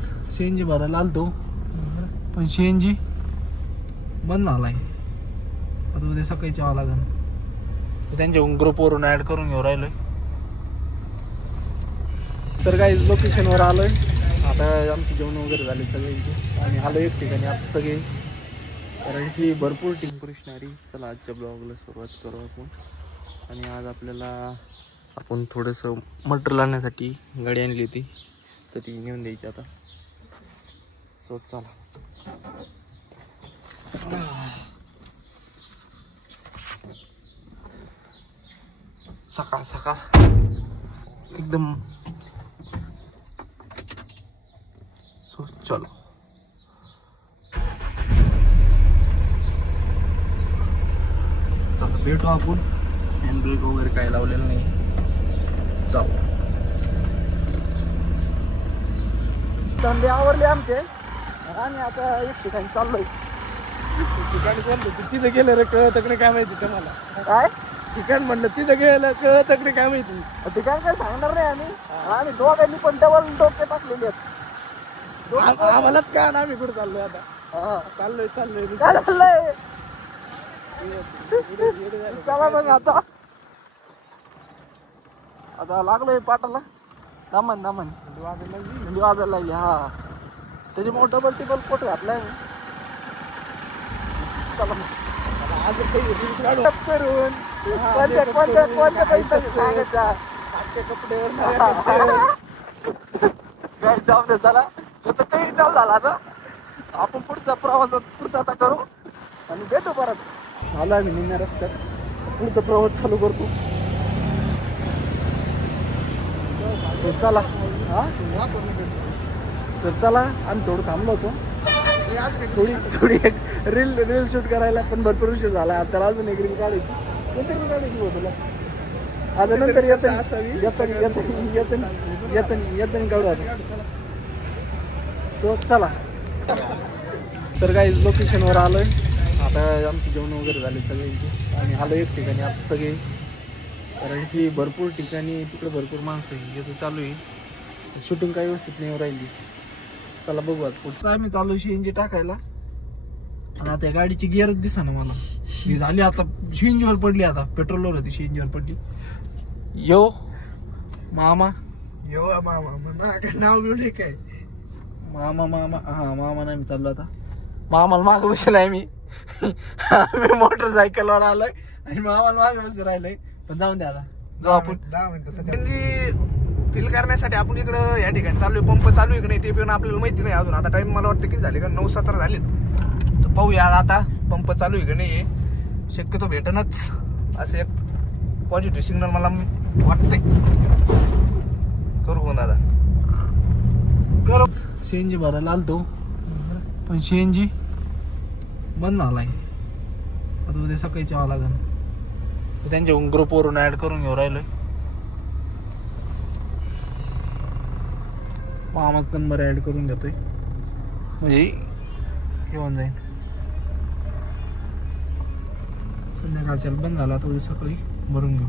आज सीएनजी भरायला आलतो पण सीएनजी बंद झालाय. आता उद्या सकाळी यावं लागेल. त्यांच्या ग्रुपवरून ऍड करून घेऊ राहिलोय. तर काही लोकेशनवर आलोय. आता आमची जेवण वगैरे झाले सगळ्यांची आणि आलो एक ठिकाणी आता सगळे, कारण की भरपूर टेम्पो असणारी. चला आजच्या ब्लॉगला सुरुवात करू आपण. आणि आज आपल्याला आपण थोडंसं मटेरियल आणण्यासाठी गाडी आणली होती, तर ती नेऊन द्यायची आता. सो चला. सकाळ सकाळ एकदम. सो चलो. चला भेटू आपण. हँड ब्रेक वगैरे काय लावलेलं नाही. चल. धंदे आवरले आमचे आणि आता एक ठिकाणी चाललोय. ठिकाणी चाललो तिथे गेलं रे कळत काय माहिती तुम्हाला. काय ठिकाण म्हणलं तिथं गेलं कळत काय माहिती. ठिकाण काय सांगणार नाही आम्ही दोघांनी पण डबल डोके टाकलेले आहेत. आम्हालाच काय ना आम्ही कुठे चाललोय आता. चाललोय चला मग आता लागलोय पाटाला. दामन वाजायला लागली. हा त्याची मग डबल टिबल कोट घातलाय. चला मग आज करून कोणत्या पैसे सांगायचा कपडे काय जाऊ दे. चला त्याचं काही जाऊ झाला आता. आपण पुढचा आता करू आणि भेटू परत. आलो आम्ही निम्या रस्त्यात. पुढचा प्रवास चालू करतो. चला. हा तर चला आम्ही थोडं थांबलो होतो. थोडी एक रील शूट करायला, पण भरपूर उशीर झाला. त्याला अजून एक रील काढायची. कशी रील काढायची हो तुला आता नंतर येतं काढू आता. सो चला. तर काही लोकेशनवर आलोय. आता आमची जेवण वगैरे झाले सगळ्यांची आणि आलो एक ठिकाणी आता सगळे, कारण की भरपूर ठिकाणी तिकडे भरपूर माणसं आहे. याचं चालू आहे शूटिंग, काही व्यवस्थित नाही राहिली. चला बघू आज पुढचं. आम्ही चालू सीएनजी टाकायला आणि आता गाडीची गिअरच दिसा ना मला. ही झाली आता सीएनजीवर पडली. आता पेट्रोलवर होती सीएनजीवर पडली. यो मामा नाव बिवले काय मामा हा मामा नाही. मी चाललो आता. मामाला मागं बसला आहे मी. मोटरसायकलवर आलोय आणि मामाला मागं बसून राहिलंय. पण जाऊन द्या आता जाऊ आपण. 10 मिनिटं फिल करण्यासाठी आपण इकडं या ठिकाणी चालू. पंप चालू आहे की नाही ते पण आपल्याला माहिती नाही अजून. आता टाइम मला वाटतं किती झाले का 9:17 झालेत. तर पाहूया आता पंप चालू आहे की नाही. शक्यतो भेटणच असं एक पॉझिटिव्ह सिग्नल मला वाटतंय. करू दादा करू. सीएनजी भरायला आलतो पण सीएनजी बंद झालाय. आता उद्या सकाळी यावं लागेल. त्यांच्या ग्रुपवरून ऍड करून घेऊ राहिलोय. मामाचा नंबर ऍड करून घेतोय म्हणजे येऊन जाईल. संध्याकाळच्या बंद झाला. आता उद्या सकाळी भरून घेऊ.